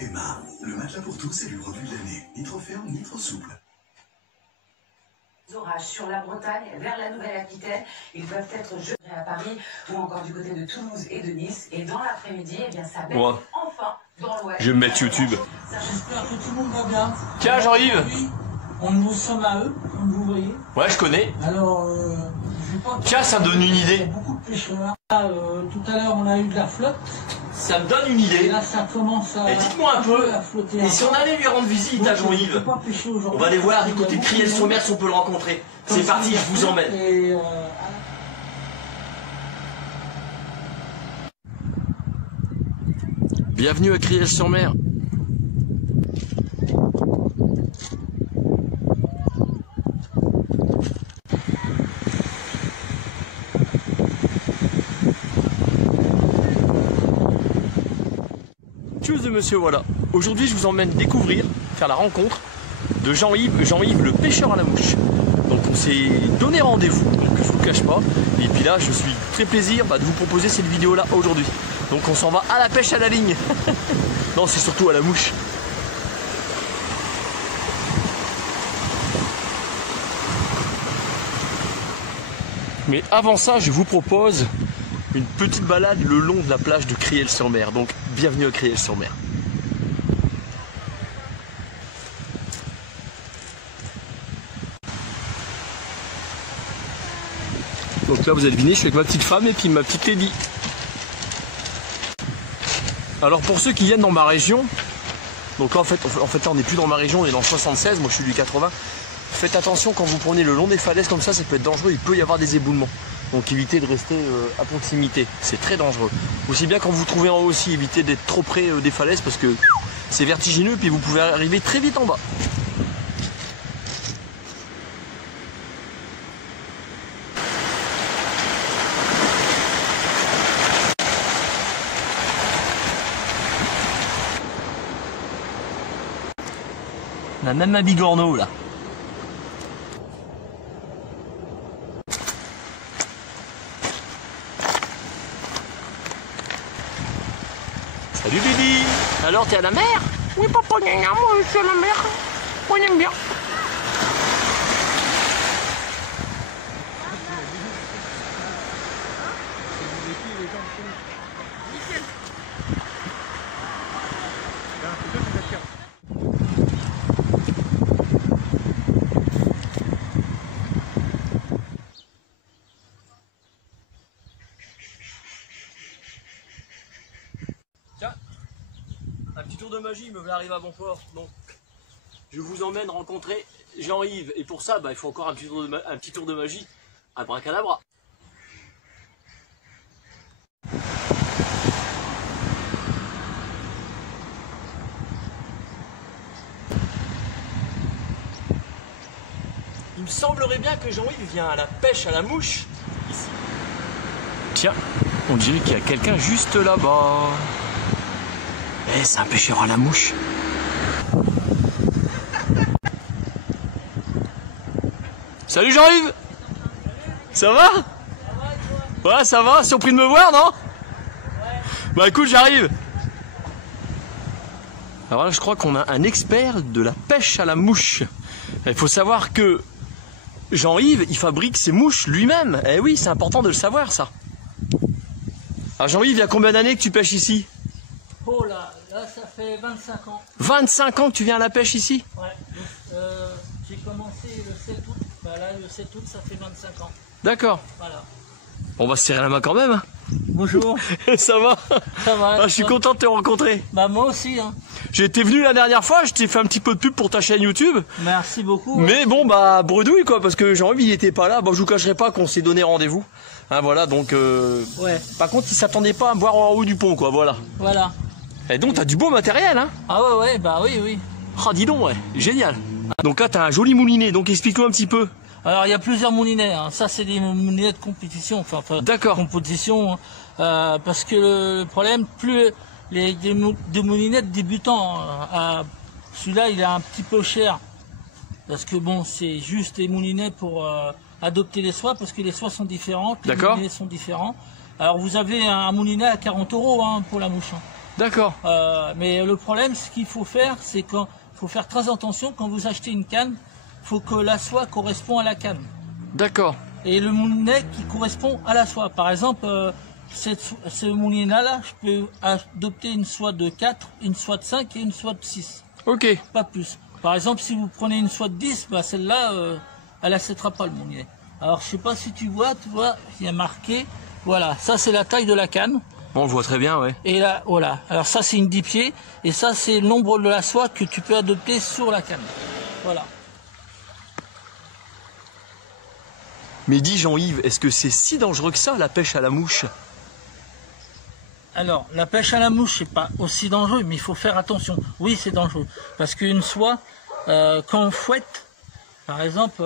Emma, le matelas pour tous est le produit de l'année. Ni trop ferme, ni trop souple. Orages sur la Bretagne, vers la Nouvelle-Aquitaine. Ils peuvent être jetés à Paris ou encore du côté de Toulouse et de Nice. Et dans l'après-midi, eh bien, ça baisse enfin dans l'ouest. Je vais me mettre YouTube. J'espère que tout le monde va bien. Tiens, Jean-Yves. On nous sommes à eux, comme vous voyez. Ouais, je connais. Alors, je vais pas... Tiens, ça me donne une idée. Il y a beaucoup de pêcheurs. Tout à l'heure, on a eu de la flotte. Ça me donne une Et idée. là, ça commence à... Et dites-moi un peu, à flotter. et si on allait lui rendre visite à Jean-Yves, on va aller voir du côté de Criel-sur-Mer si on peut le rencontrer. C'est parti, je vous emmène. Bienvenue à Criel-sur-Mer. Monsieur, voilà. Aujourd'hui, je vous emmène découvrir, faire la rencontre de Jean-Yves le pêcheur à la mouche. Donc on s'est donné rendez-vous, donc je vous le cache pas. Et puis là, je suis très plaisir de vous proposer cette vidéo là aujourd'hui. Donc on s'en va à la pêche à la ligne. Non, c'est surtout à la mouche. Mais avant ça, je vous propose une petite balade le long de la plage de Criel-sur-Mer. Donc bienvenue à Criel-sur-Mer. Donc là vous avez deviné, je suis avec ma petite femme et puis ma petite Lady. Alors pour ceux qui viennent dans ma région, donc là, en fait là on n'est plus dans ma région, on est dans le 76, moi je suis du 80. Faites attention quand vous prenez le long des falaises comme ça peut être dangereux, il peut y avoir des éboulements. Donc évitez de rester à proximité, c'est très dangereux. Aussi bien quand vous vous trouvez en haut aussi, évitez d'être trop près des falaises parce que c'est vertigineux et puis vous pouvez arriver très vite en bas. On a même un bigorneau là. Salut Bibi. Alors t'es à la mer? Oui papa, moi je suis à la mer. Moi j'aime bien. Tiens, un petit tour de magie, me voilà arrivé à bon port. Donc, je vous emmène rencontrer Jean-Yves. Et pour ça, il faut encore un petit tour de magie. Abracadabra. Il me semblerait bien que Jean-Yves vient à la pêche à la mouche, ici. Tiens, on dirait qu'il y a quelqu'un juste là-bas. Eh, c'est un pêcheur à la mouche. Salut Jean-Yves. Ça va? Ouais, ça va, surpris de me voir, non? Bah écoute, j'arrive. Alors là, je crois qu'on a un expert de la pêche à la mouche. Il faut savoir que Jean-Yves, il fabrique ses mouches lui-même. Eh oui, c'est important de le savoir, ça. Alors Jean-Yves, il y a combien d'années que tu pêches ici? Oh là, ça fait 25 ans. 25 ans que tu viens à la pêche ici? Ouais, j'ai commencé le 7 août. Bah là, le 7 août, ça fait 25 ans. D'accord. Voilà. On va se serrer la main quand même. Hein. Bonjour. Ça va? Ça va. Ah, je suis content de te rencontrer. Bah moi aussi. Hein. J'étais venu la dernière fois, je t'ai fait un petit peu de pub pour ta chaîne YouTube. Merci beaucoup. Mais bon, bah bredouille quoi, parce que Jean-Yves il était pas là. Bon, je vous cacherai pas qu'on s'est donné rendez-vous. Hein, voilà, donc. Ouais. Par contre, il s'attendait pas à me voir en haut du pont, quoi. Voilà. Voilà. Et donc, t'as du beau matériel, hein? Ah ouais, bah oui. Ah, dis donc, ouais, génial. Donc là, t'as un joli moulinet. Donc, explique-nous un petit peu. Alors, il y a plusieurs moulinets. Hein. Ça, c'est des moulinets de compétition. Enfin, d'accord. Compétition. Parce que le problème, plus des moulinets débutants. Celui-là, il est un petit peu cher. Parce que bon, c'est juste des moulinets pour adopter les soies, parce que les soies sont différentes, les moulinets sont différents. Alors vous avez un moulinet à 40 € hein, pour la mouche. Hein. D'accord. Mais le problème, ce qu'il faut faire, c'est qu'il faut faire très attention quand vous achetez une canne, faut que la soie correspond à la canne. D'accord. Et le moulinet qui correspond à la soie. Par exemple, ce moulinet-là, je peux adopter une soie de 4, une soie de 5 et une soie de 6. Ok. Pas plus. Par exemple, si vous prenez une soie de 10, bah celle-là, elle n'acceptera pas le moulinet. Alors, je sais pas si tu vois, il y a marqué, voilà, ça c'est la taille de la canne. Bon, on le voit très bien, ouais. Et là, voilà. Alors ça, c'est une 10 pieds. Et ça, c'est le nombre de la soie que tu peux adopter sur la canne. Voilà. Mais dis Jean-Yves, est-ce que c'est si dangereux que ça, la pêche à la mouche? Alors, la pêche à la mouche, c'est pas aussi dangereux, mais il faut faire attention. Oui, c'est dangereux. Parce qu'une soie, quand on fouette, par exemple,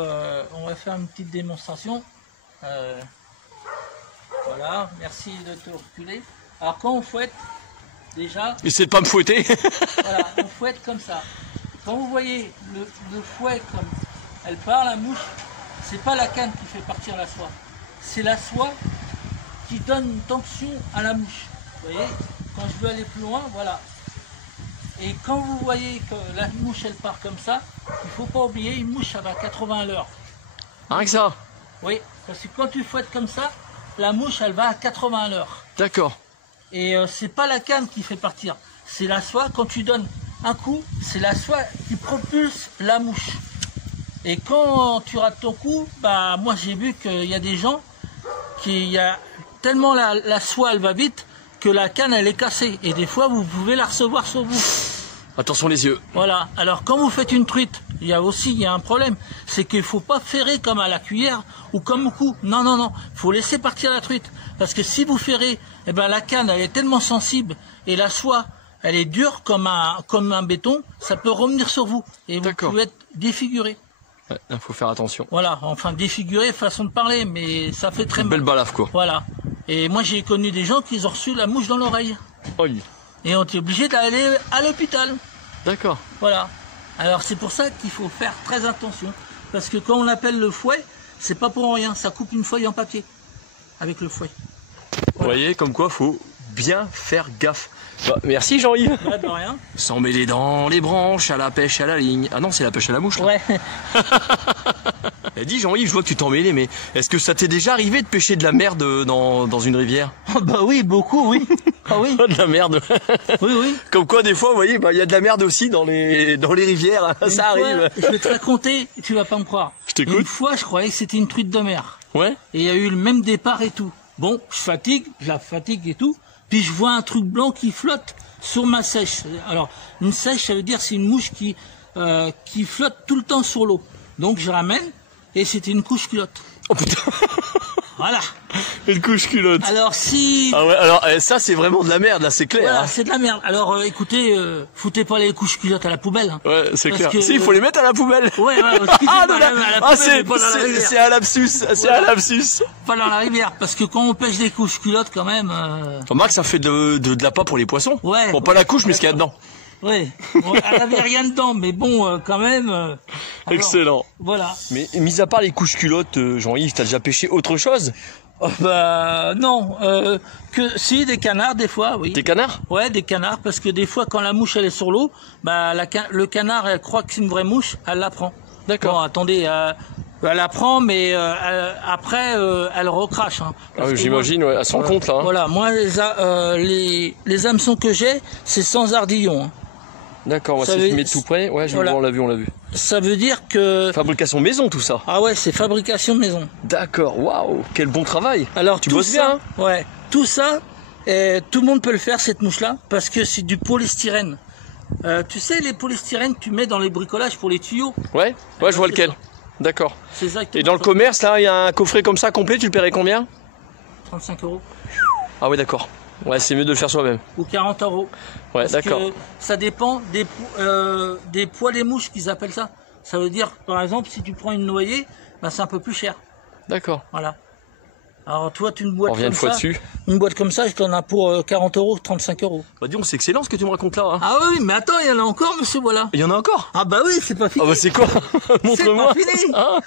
on va faire une petite démonstration. Voilà, merci de te reculer. Alors, quand on fouette, déjà... Essaie de pas me fouetter. Voilà, on fouette comme ça. Quand vous voyez le fouet comme elle part, la mouche, c'est pas la canne qui fait partir la soie. C'est la soie qui donne une tension à la mouche. Vous voyez, quand je veux aller plus loin, voilà. Et quand vous voyez que la mouche, elle part comme ça, il faut pas oublier, une mouche, ça va à 80 à l'heure. Rien que ça? Oui, parce que quand tu fouettes comme ça, la mouche, elle va à 80 à l'heure. D'accord. Et c'est pas la canne qui fait partir, c'est la soie. Quand tu donnes un coup, c'est la soie qui propulse la mouche. Et quand tu rates ton coup, bah moi j'ai vu qu'il y a des gens qui tellement la soie elle va vite que la canne elle est cassée. Et des fois vous pouvez la recevoir sur vous. Attention les yeux. Voilà. Alors quand vous faites une truite, il y a un problème, c'est qu'il faut pas ferrer comme à la cuillère ou comme au cou. Non, non, non. Faut laisser partir la truite. Parce que si vous ferrez, eh ben la canne elle est tellement sensible et la soie elle est dure comme un béton, ça peut revenir sur vous et vous pouvez être défiguré. Il faut faire attention. Voilà, enfin défiguré, façon de parler, mais ça fait très mal. Belle balafre quoi. Voilà. Et moi j'ai connu des gens qui ont reçu la mouche dans l'oreille. Oui. Et on est obligé d'aller à l'hôpital. D'accord. Voilà. Alors c'est pour ça qu'il faut faire très attention. Parce que quand on appelle le fouet, c'est pas pour rien, ça coupe une feuille en papier. Avec le fouet. Voilà. Vous voyez, comme quoi faut bien faire gaffe. Bah, merci Jean-Yves. Pas de rien. Sans mêler dans les branches, à la pêche, à la ligne. Ah non, c'est la pêche à la mouche là. Ouais. Et dis Jean-Yves, je vois que tu t'en mêlais, mais est-ce que ça t'est déjà arrivé de pêcher de la merde dans une rivière? Bah oui, beaucoup, oui. Ah oui. De la merde. Oui, oui. Comme quoi, des fois, vous voyez, il y a de la merde aussi dans les rivières. Une ça fois, arrive. Je vais te raconter, tu vas pas me croire. Je t'écoute. Une fois, je croyais que c'était une truite de mer. Ouais. Et il y a eu le même départ et tout. Bon, je la fatigue et tout. Puis je vois un truc blanc qui flotte sur ma sèche. Alors, une sèche, ça veut dire c'est une mouche qui flotte tout le temps sur l'eau. Donc je ramène et c'était une couche culotte. Oh putain. Voilà. Une couche culotte. Alors si... Ah ouais, alors ça c'est vraiment de la merde là, c'est clair. Voilà, hein. c'est de la merde. Alors écoutez, foutez pas les couches culottes à la poubelle. Hein. Ouais, c'est clair. Que, si, il faut les mettre à la poubelle. Ouais, ouais. C'est un lapsus, c'est un lapsus. Pas dans la rivière, parce que quand on pêche des couches culottes quand même... Remarque, ça fait de l'appât pour les poissons. Ouais. Bon, pas la couche, mais ce qu'il y a dedans. Oui, bon, elle avait rien dedans, mais bon, quand même... alors, excellent. Voilà. Mais mis à part les couches culottes, Jean-Yves, t'as déjà pêché autre chose? Bah non, si des canards des fois, oui. Des canards? Ouais, des canards, parce que des fois quand la mouche elle est sur l'eau, bah le canard elle croit que c'est une vraie mouche, elle la prend. D'accord. Bon, attendez, elle la prend, mais après elle recrache. Hein, ah, j'imagine, ouais, à son compte là. Hein. Voilà, moi les hameçons que j'ai, c'est sans ardillon. Hein. D'accord, moi, si tu mets tout près, ouais, voilà. On l'a vu. Ça veut dire que... Fabrication maison, tout ça. Ah ouais, c'est fabrication maison. D'accord, waouh, quel bon travail. Alors tu bosses bien, hein. Ouais, tout ça, tout le monde peut le faire, cette mouche-là, parce que c'est du polystyrène. Tu sais, les polystyrènes, tu mets dans les bricolages pour les tuyaux. Ouais, je vois lequel. D'accord. C'est ça. Et dans le commerce, là, il y a un coffret comme ça complet, tu le paierais combien? 35 €. Ah ouais, d'accord. Ouais, c'est mieux de le faire soi-même. Ou 40 €. Ouais, d'accord. Ça dépend des poids des mouches qu'ils appellent ça. Ça veut dire, par exemple, si tu prends une noyée, ben c'est un peu plus cher. D'accord. Voilà. Alors toi, tu une boîte comme ça. Dessus. Une boîte comme ça, je t'en ai pour 40 €, 35 €. Bah dis donc, c'est excellent ce que tu me racontes là. Hein. Ah oui, mais attends, il y en a encore, monsieur, voilà. Il y en a encore? Ah bah oui, c'est pas fini. Ah bah c'est quoi? Montre-moi. C'est pas fini. Ah.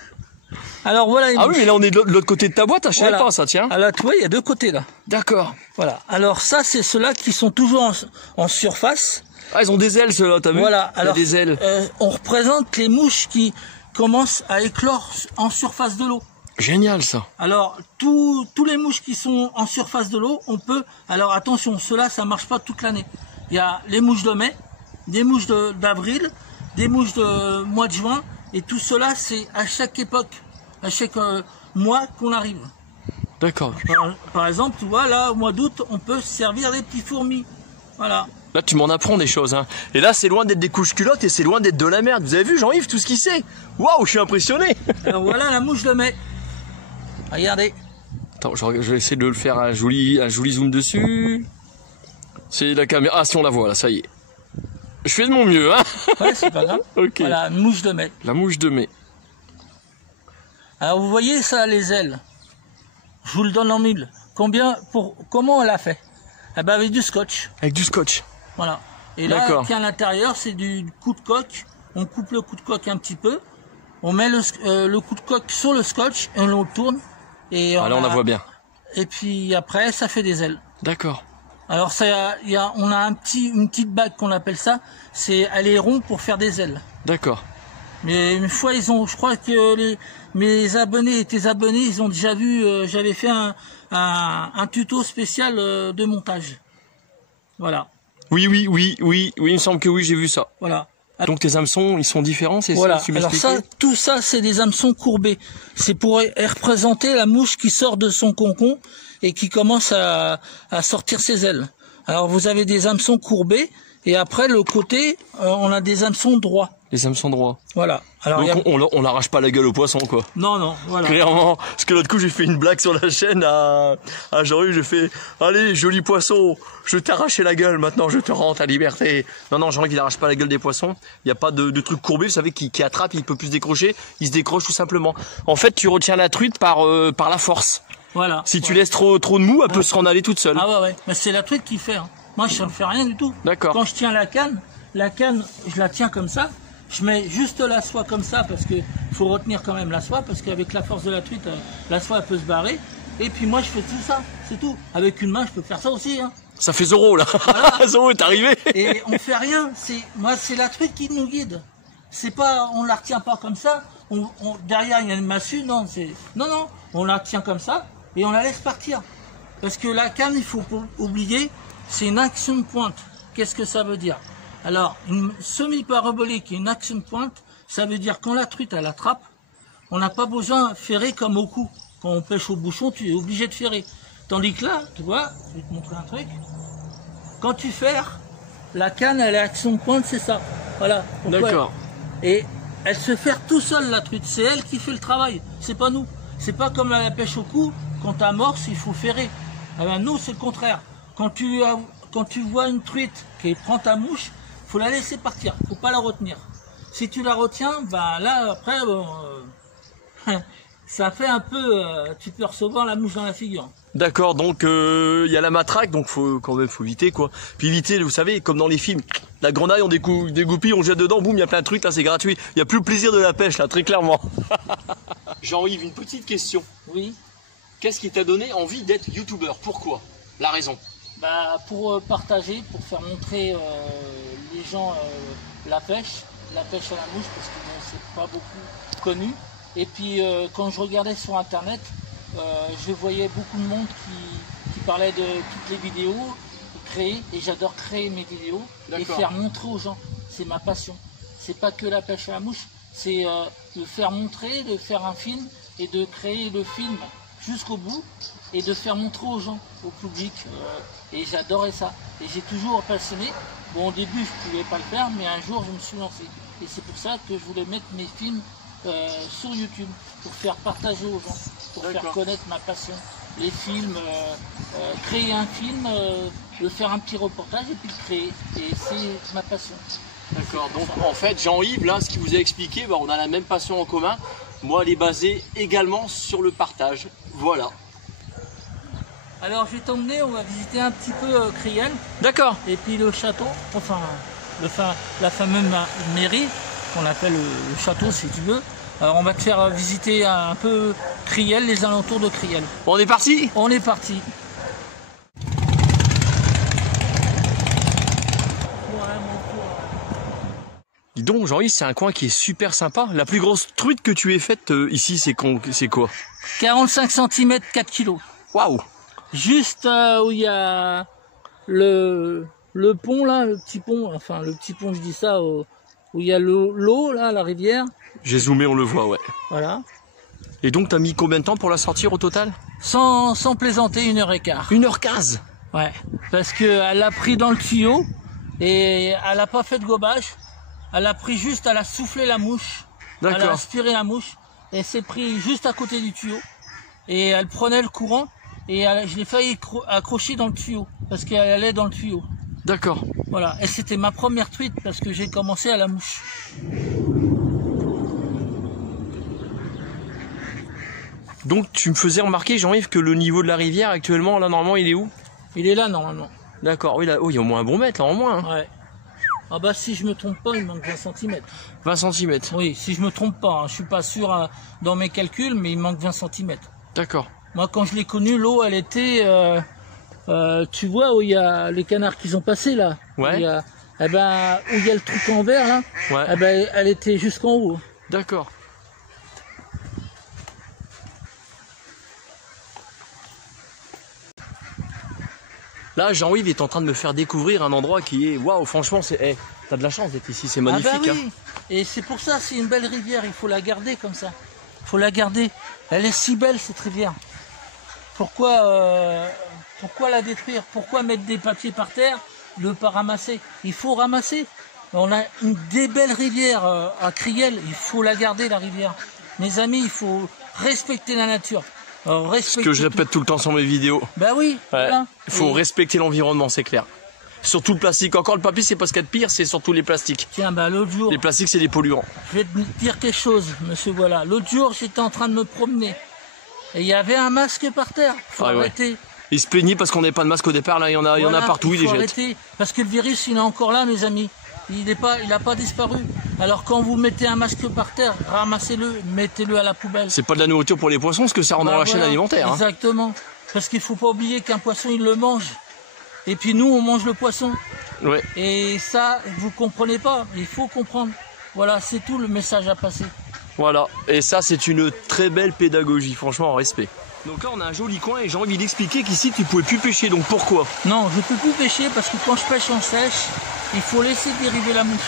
Alors voilà les Ah mouches. oui, mais là on est de l'autre côté de ta boîte, je savais Voilà. pas ça, tiens. Alors tu vois, il y a deux côtés là. D'accord. Voilà. Alors ça, c'est ceux-là qui sont toujours en surface. Ah, ils ont des ailes ceux-là, t'as vu? Voilà. Il y a Alors des ailes. on représente les mouches qui commencent à éclore en surface de l'eau. Génial ça. Alors tous les mouches qui sont en surface de l'eau, on peut. Alors attention, ceux-là, ça marche pas toute l'année. Il y a les mouches de mai, des mouches d'avril, des mouches de mois de juin, et tout cela, c'est à chaque époque, à chaque mois qu'on arrive. D'accord. Par exemple, tu vois, là, au mois d'août, on peut se servir des petits fourmis. Voilà. Là, tu m'en apprends des choses, hein. Et là, c'est loin d'être des couches culottes et c'est loin d'être de la merde. Vous avez vu, Jean-Yves, tout ce qu'il sait? Waouh, je suis impressionné. Alors voilà la mouche de mai. Regardez. Attends, je vais essayer de le faire un joli zoom dessus. C'est la caméra. Ah, si on la voit, là, ça y est. Je fais de mon mieux, hein. Ouais, c'est pas grave. Ok. Voilà, une mouche de mai. La mouche de mai. Alors vous voyez ça, les ailes. Je vous le donne en mille. Comment on l'a fait? Eh ben avec du scotch. Avec du scotch. Voilà. Et là, D'accord. qui à l'intérieur, c'est du coup de coque. On coupe le coup de coque un petit peu. On met le coup de coque sur le scotch et on le tourne. Et Ah, là, on la voit bien. Et puis après, ça fait des ailes. D'accord. Alors on a une petite bague qu'on appelle ça. Elle est ronde pour faire des ailes. D'accord. Mais une fois, je crois que mes abonnés et tes abonnés, ils ont déjà vu, j'avais fait un tuto spécial de montage. Voilà. Oui, il me semble que oui, j'ai vu ça. Voilà. Donc tes hameçons, ils sont différents, c'est Voilà. ça? Tu Alors m'expliquais? ça, tout ça, c'est des hameçons courbés. C'est pour représenter la mouche qui sort de son concon et qui commence à sortir ses ailes. Alors vous avez des hameçons courbés et après le côté, on a des hameçons droits. Les hameçons droits. Voilà. Alors Donc on n'arrache pas la gueule au poisson, quoi. non, voilà. Clairement. Parce que l'autre coup, j'ai fait une blague sur la chaîne à Jean-Yves, j'ai fait « Allez, joli poisson, je t'ai arraché la gueule, maintenant je te rends ta liberté. » Non, Jean-Yves, il n'arrache pas la gueule des poissons. Il n'y a pas de truc courbé, vous savez, qui attrape, il peut plus se décrocher. Il se décroche tout simplement. En fait, tu retiens la truite par la force. Voilà. Si tu laisses trop de mou, elle peut se en aller toute seule. Ah ouais. Mais c'est la truite qui fait. Hein. Moi, je ne fais rien du tout. D'accord. Quand je tiens la canne, je la tiens comme ça. Je mets juste la soie comme ça parce que faut retenir quand même la soie parce qu'avec la force de la truite, la soie elle peut se barrer. Et puis moi, je fais tout ça, c'est tout. Avec une main, je peux faire ça aussi. Hein. Ça fait Zoro, là. Voilà. Zoro est arrivé. Et on fait rien. C'est la truite qui nous guide. C'est pas, on la retient pas comme ça. Derrière, il y a une massue. Non, on la tient comme ça et on la laisse partir. Parce que la canne, il faut pas oublier, c'est une action de pointe. Qu'est-ce que ça veut dire? Alors, une semi-parabolique et une action de pointe, ça veut dire quand la truite, elle attrape, on n'a pas besoin de ferrer comme au cou. Quand on pêche au bouchon, tu es obligé de ferrer. Tandis que là, tu vois, je vais te montrer un truc. Quand tu ferres, la canne, elle est action de pointe, c'est ça. Voilà. D'accord. Et elle se ferre tout seule, la truite. C'est elle qui fait le travail. C'est pas nous. C'est pas comme la pêche au cou. Quand tu amorces, il faut ferrer. Eh ben, nous, c'est le contraire. Quand tu vois une truite qui prend ta mouche, faut la laisser partir, faut pas la retenir. Si tu la retiens, ben là après, ça fait un peu, tu peux recevoir la mouche dans la figure. D'accord, donc il y a la matraque, donc faut éviter quoi. Puis éviter, vous savez, comme dans les films, la grenaille, on dégoupille, on jette dedans, boum, il y a plein de trucs, là c'est gratuit. Il y a plus le plaisir de la pêche là, très clairement. Jean-Yves, une petite question. Oui. Qu'est-ce qui t'a donné envie d'être youtubeur? Pourquoi? La raison? Bah, pour partager, pour faire montrer les gens la pêche à la mouche, parce que bon, c'est pas beaucoup connu. Et puis quand je regardais sur internet, je voyais beaucoup de monde qui parlait de toutes les vidéos créées, et j'adore créer mes vidéos et faire montrer aux gens. C'est ma passion. C'est pas que la pêche à la mouche, c'est de faire montrer, de faire un film et de créer le film jusqu'au bout et de faire montrer aux gens, au public. Et j'adorais ça. Et j'ai toujours passionné. Bon, au début, je ne pouvais pas le faire, mais un jour, je me suis lancé. Et c'est pour ça que je voulais mettre mes films sur YouTube, pour faire partager aux gens, pour faire connaître ma passion. Les films, créer un film, de faire un petit reportage et puis le créer. Et c'est ma passion. D'accord, donc en fait, Jean-Yves, là, ce qu'il vous a expliqué, bah, on a la même passion en commun. Moi, elle est basée également sur le partage. Voilà. Alors, je vais t'emmener, on va visiter un petit peu Criel. D'accord. Et puis le château, enfin, la fameuse mairie, qu'on appelle le château si tu veux. Alors on va te faire visiter un peu Criel, les alentours de Criel. Bon, on est parti? On est parti. Dis donc, Jean-Yves, c'est un coin qui est super sympa. La plus grosse truite que tu aies faite ici, c'est quoi? 45 cm, 4 kg. Waouh! Juste où il y a le pont là, le petit pont, je dis ça, où il y a l'eau là, la rivière. J'ai zoomé, on le voit, ouais. Voilà. Et donc, t'as mis combien de temps pour la sortir au total? Sans plaisanter, 1h15. 1h15? Ouais, parce qu'elle l'a pris dans le tuyau et elle n'a pas fait de gobage. Elle a pris juste, elle a soufflé la mouche. Elle a aspiré la mouche et s'est pris juste à côté du tuyau. Et elle prenait le courant et je l'ai failli accrocher dans le tuyau parce qu'elle allait dans le tuyau. D'accord. Voilà, et c'était ma première truite parce que j'ai commencé à la mouche. Donc tu me faisais remarquer, Jean-Yves, que le niveau de la rivière actuellement, là normalement, il est où? Il est là normalement. D'accord, oui, là, oh, il y a au moins un bon mètre là en moins. Hein. Ouais. Ah bah si je me trompe pas, il manque 20 cm. 20 cm. Oui, si je me trompe pas, hein. Je suis pas sûr dans mes calculs, mais il manque 20 cm. D'accord. Moi quand je l'ai connue, l'eau elle était, tu vois où il y a les canards qui ont passé là. Ouais. Où il y a le truc en vert là. Ouais. Eh ben, elle était jusqu'en haut. D'accord. Là, Jean-Yves est en train de me faire découvrir un endroit qui est... Waouh, franchement, c'est... Hey, t'as de la chance d'être ici, c'est magnifique. Ah bah oui. Hein. Et c'est pour ça, c'est une belle rivière, il faut la garder comme ça. Il faut la garder. Elle est si belle, cette rivière. Pourquoi la détruire? Pourquoi mettre des papiers par terre, ne pas ramasser? Il faut ramasser. On a des belles rivières à Criel, il faut la garder, la rivière. Mes amis, il faut respecter la nature. Ce que je répète tout le temps sur mes vidéos. Bah oui, ouais. Voilà. Il faut respecter l'environnement, c'est clair. Surtout le plastique. Encore le papier, c'est pas ce qu'il y a de pire, c'est surtout les plastiques. Tiens, bah l'autre jour... Les plastiques, c'est des polluants. Je vais te dire quelque chose, monsieur, voilà. L'autre jour, j'étais en train de me promener. Et il y avait un masque par terre. Faut arrêter. Ouais. Il se plaignait parce qu'on n'avait pas de masque au départ, là, il y en a partout, il les jette. Arrêter, parce que le virus, il est encore là, mes amis. Il n'a pas disparu. Alors quand vous mettez un masque par terre, ramassez-le, mettez-le à la poubelle. C'est pas de la nourriture pour les poissons, ce que ça rend dans la chaîne alimentaire. Exactement. Hein. Parce qu'il faut pas oublier qu'un poisson, il le mange. Et puis nous, on mange le poisson. Ouais. Et ça, vous comprenez pas. Il faut comprendre. Voilà, c'est tout le message à passer. Voilà. Et ça, c'est une très belle pédagogie, franchement, en respect. Donc là, on a un joli coin et j'ai envie d'expliquer qu'ici, tu pouvais plus pêcher. Donc pourquoi? Non, je peux plus pêcher parce que quand je pêche en sèche, il faut laisser dériver la mouche.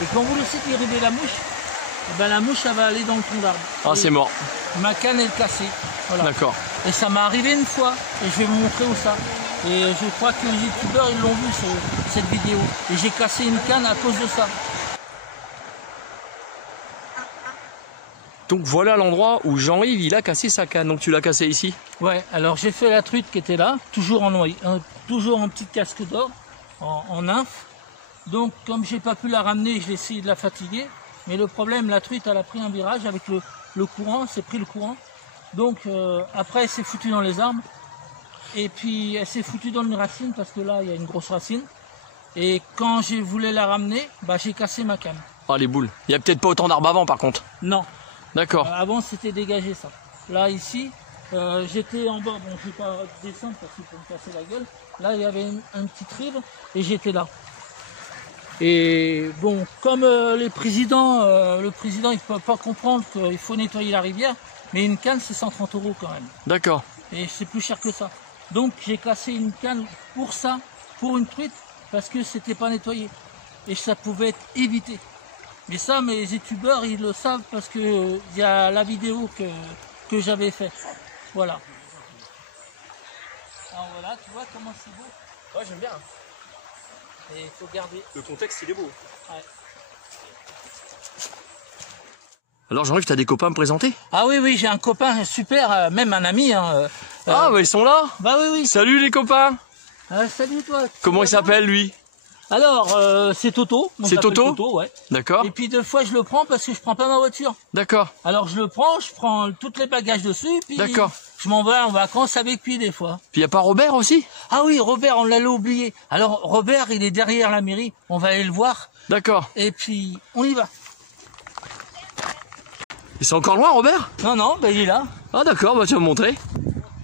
Et quand vous laissez dériver la mouche, ben la mouche, elle va aller dans le tronc d'arbre. Ah, c'est mort. Ma canne, elle est cassée. Voilà. D'accord. Et ça m'est arrivé une fois. Et je vais vous montrer où ça. Et je crois que les youtubeurs, ils l'ont vu, cette vidéo. Et j'ai cassé une canne à cause de ça. Donc voilà l'endroit où Jean-Yves, il a cassé sa canne. Donc tu l'as cassé ici? Ouais, alors j'ai fait la truite qui était là, toujours en noyau, toujours en petite casque d'or, en nymphe. Donc comme j'ai pas pu la ramener, je l'ai essayé de la fatiguer. Mais le problème, la truite, elle a pris un virage avec le courant, c'est pris le courant. Donc après, elle s'est foutue dans les arbres. Et puis elle s'est foutue dans une racine parce que là, il y a une grosse racine. Et quand j'ai voulu la ramener, bah, j'ai cassé ma canne. Ah, les boules. Il n'y a peut-être pas autant d'arbres avant par contre? Non. D'accord. Avant, c'était dégagé ça. Là, ici, j'étais en bas. Bon, je ne vais pas descendre parce qu'il faut me casser la gueule. Là, il y avait un petit rive et j'étais là. Et bon, comme le président, il ne peut pas comprendre qu'il faut nettoyer la rivière, mais une canne, c'est 130 € quand même. D'accord. Et c'est plus cher que ça. Donc, j'ai cassé une canne pour ça, pour une truite, parce que c'était pas nettoyé. Et ça pouvait être évité. Mais ça, mes youtubeurs, ils le savent parce que il y a la vidéo que j'avais faite. Voilà. Alors voilà, tu vois comment c'est beau. Ouais, j'aime bien. Et il faut garder. Le contexte, il est beau. Ouais. Alors Jean-Yves, tu as des copains à me présenter? Ah oui, oui, j'ai un copain super, même un ami. Hein, ah, bah ils sont là? Bah oui, oui. Salut les copains. Salut toi. Comment il s'appelle lui? Alors, c'est Toto. C'est Toto? Toto, ouais. D'accord. Et puis deux fois, je le prends parce que je prends pas ma voiture. D'accord. Alors je le prends, je prends tous les bagages dessus, puis d'accord. Je m'en vais en vacances avec lui des fois. Puis il n'y a pas Robert aussi? Ah oui, Robert, on l'allait oublier. Alors Robert, il est derrière la mairie, on va aller le voir. D'accord. Et puis, on y va. Et c'est encore loin, Robert? Non, non, ben il est là. Ah d'accord, bah tu vas me montrer.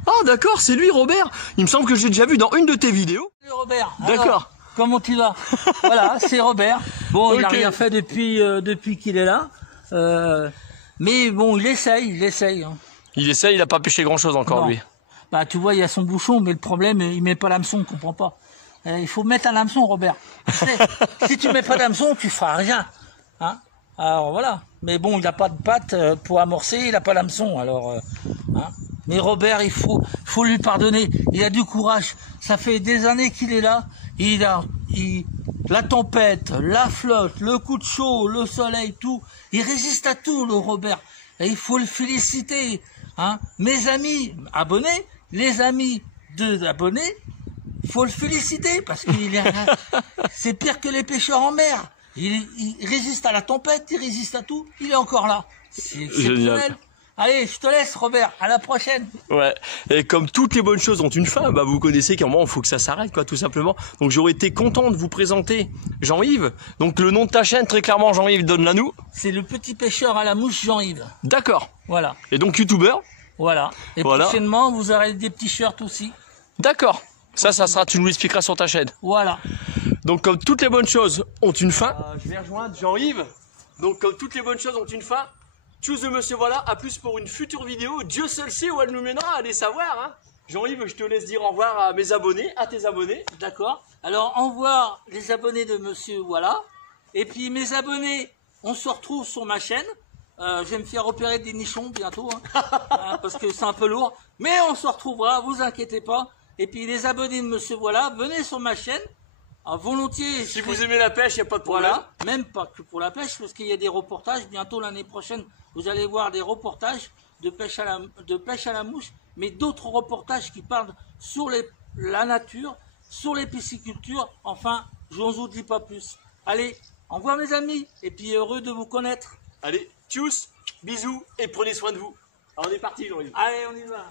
Ah d'accord, c'est lui, Robert. Il me semble que j'ai déjà vu dans une de tes vidéos. Salut Robert. D'accord. Alors, comment tu vas? Voilà, c'est Robert. Bon, il n'a Ok. rien fait depuis qu'il est là. Mais bon, il essaye. Hein. Il essaye, il a pas pêché grand chose encore, Non. lui. Bah, tu vois, il y a son bouchon, mais le problème, il met pas l'hameçon, on comprend pas. Il faut mettre un hameçon, Robert. Tu sais, si tu mets pas d'hameçon, tu feras rien. Hein? Alors voilà. Mais bon, il n'a pas de patte pour amorcer, il n'a pas l'hameçon. Alors, hein? Mais Robert, il faut lui pardonner. Il a du courage. Ça fait des années qu'il est là. La tempête, la flotte, le coup de chaud, le soleil, tout. Il résiste à tout, le Robert. Et il faut le féliciter. Hein? Mes amis abonnés, les amis d'abonnés, faut le féliciter parce qu'il est, c'est pire que les pêcheurs en mer. Il résiste à la tempête, il résiste à tout. Il est encore là. C'est exceptionnel. Allez, je te laisse, Robert. À la prochaine. Ouais. Et comme toutes les bonnes choses ont une fin, bah vous connaissez qu'à un moment il faut que ça s'arrête, quoi, tout simplement. Donc j'aurais été content de vous présenter Jean-Yves. Donc le nom de ta chaîne, très clairement, Jean-Yves, donne-la nous. C'est le petit pêcheur à la mouche Jean-Yves. D'accord. Voilà. Et donc youtubeur. Voilà. Et Voilà. prochainement, vous aurez des t-shirts aussi. D'accord. Ça sera, tu nous l'expliqueras sur ta chaîne. Voilà. Donc comme toutes les bonnes choses ont une fin, je vais rejoindre Jean-Yves. Donc comme toutes les bonnes choses ont une fin, choose de Monsieur Voilà, à plus pour une future vidéo. Dieu seul sait où elle nous mènera, allez savoir. Hein. Jean-Yves, je te laisse dire au revoir à mes abonnés, à tes abonnés. D'accord. Alors, au revoir les abonnés de Monsieur Voilà. Et puis mes abonnés, on se retrouve sur ma chaîne. Je vais me faire opérer des nichons bientôt, hein, parce que c'est un peu lourd. Mais on se retrouvera, vous inquiétez pas. Et puis les abonnés de Monsieur Voilà, venez sur ma chaîne. Volontiers. Si vous aimez la pêche, il n'y a pas de problème. Voilà, même pas que pour la pêche, parce qu'il y a des reportages. Bientôt l'année prochaine, vous allez voir des reportages de pêche à la mouche, mais d'autres reportages qui parlent sur la nature, sur les piscicultures. Enfin, je ne vous dis pas plus. Allez, au revoir mes amis, et puis heureux de vous connaître. Allez, tchuss, bisous et prenez soin de vous. Alors on est parti, Jean-Yves. Allez, on y va.